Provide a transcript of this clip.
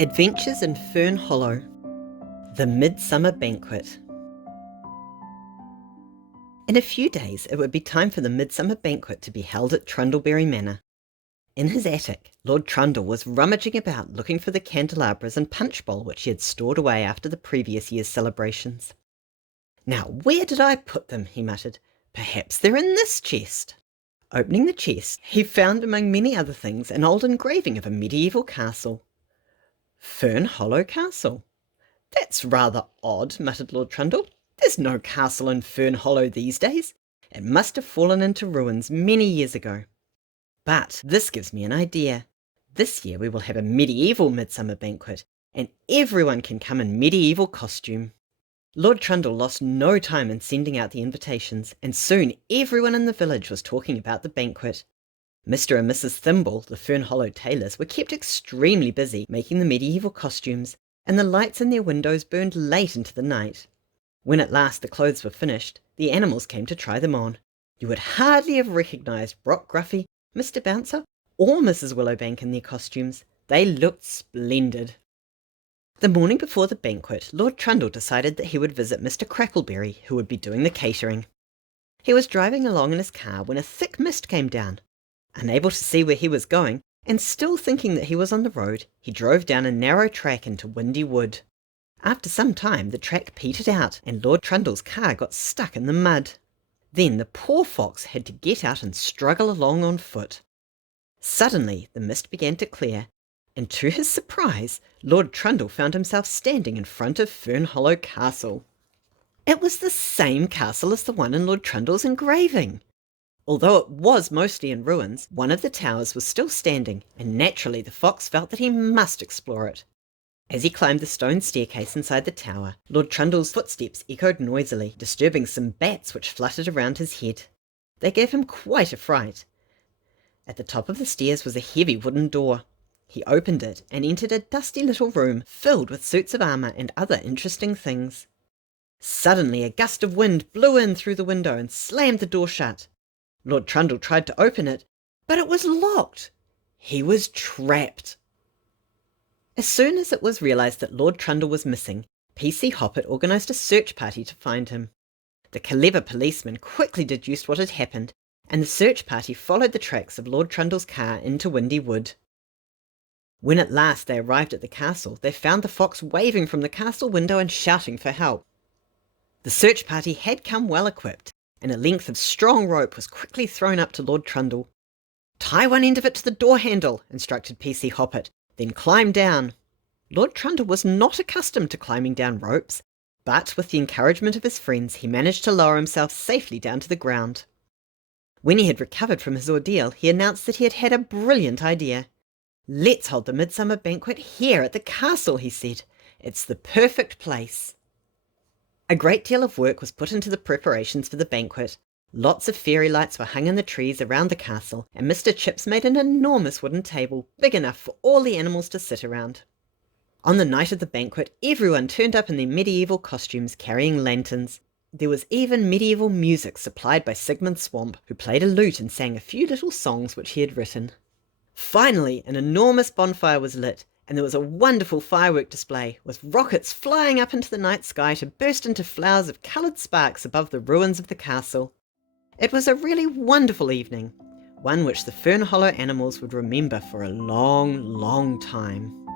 Adventures in Fern Hollow. The Midsummer Banquet. In a few days it would be time for the Midsummer Banquet to be held at Trundleberry Manor. In his attic, Lord Trundle was rummaging about looking for the candelabras and punch bowl which he had stored away after the previous year's celebrations. "Now where did I put them?" he muttered. "Perhaps they're in this chest." Opening the chest, he found among many other things an old engraving of a medieval castle. Fern Hollow Castle. "That's rather odd," muttered Lord Trundle. "There's no castle in Fern Hollow these days. It must have fallen into ruins many years ago. But this gives me an idea. This year we will have a medieval midsummer banquet, and everyone can come in medieval costume." Lord Trundle lost no time in sending out the invitations, and soon everyone in the village was talking about the banquet. Mr. and Mrs. Thimble, the Fern Hollow tailors, were kept extremely busy making the medieval costumes, and the lights in their windows burned late into the night. When at last the clothes were finished, the animals came to try them on. You would hardly have recognised Brock Gruffy, Mr. Bouncer, or Mrs. Willowbank in their costumes. They looked splendid. The morning before the banquet, Lord Trundle decided that he would visit Mr. Crackleberry, who would be doing the catering. He was driving along in his car when a thick mist came down. Unable to see where he was going, and still thinking that he was on the road, he drove down a narrow track into Windy Wood. After some time the track petered out, and Lord Trundle's car got stuck in the mud. Then the poor fox had to get out and struggle along on foot. Suddenly the mist began to clear, and to his surprise, Lord Trundle found himself standing in front of Fern Hollow Castle. It was the same castle as the one in Lord Trundle's engraving. Although it was mostly in ruins, one of the towers was still standing, and naturally the fox felt that he must explore it. As he climbed the stone staircase inside the tower, Lord Trundle's footsteps echoed noisily, disturbing some bats which fluttered around his head. They gave him quite a fright. At the top of the stairs was a heavy wooden door. He opened it and entered a dusty little room filled with suits of armour and other interesting things. Suddenly a gust of wind blew in through the window and slammed the door shut. Lord Trundle tried to open it, but it was locked. He was trapped. As soon as it was realised that Lord Trundle was missing, PC Hoppet organised a search party to find him. The clever policeman quickly deduced what had happened, and the search party followed the tracks of Lord Trundle's car into Windy Wood. When at last they arrived at the castle, they found the fox waving from the castle window and shouting for help. The search party had come well equipped, and a length of strong rope was quickly thrown up to Lord Trundle. "Tie one end of it to the door handle," instructed PC Hoppet, "then climb down." Lord Trundle was not accustomed to climbing down ropes, but with the encouragement of his friends he managed to lower himself safely down to the ground. When he had recovered from his ordeal, he announced that he had had a brilliant idea. "Let's hold the Midsummer Banquet here at the castle," he said. "It's the perfect place." A great deal of work was put into the preparations for the banquet. Lots of fairy lights were hung in the trees around the castle, and Mr. Chips made an enormous wooden table, big enough for all the animals to sit around. On the night of the banquet, everyone turned up in their medieval costumes, carrying lanterns. There was even medieval music supplied by Sigmund Swamp, who played a lute and sang a few little songs which he had written. Finally, an enormous bonfire was lit, and there was a wonderful firework display, with rockets flying up into the night sky to burst into flowers of coloured sparks above the ruins of the castle. It was a really wonderful evening, one which the Fern Hollow animals would remember for a long, long time.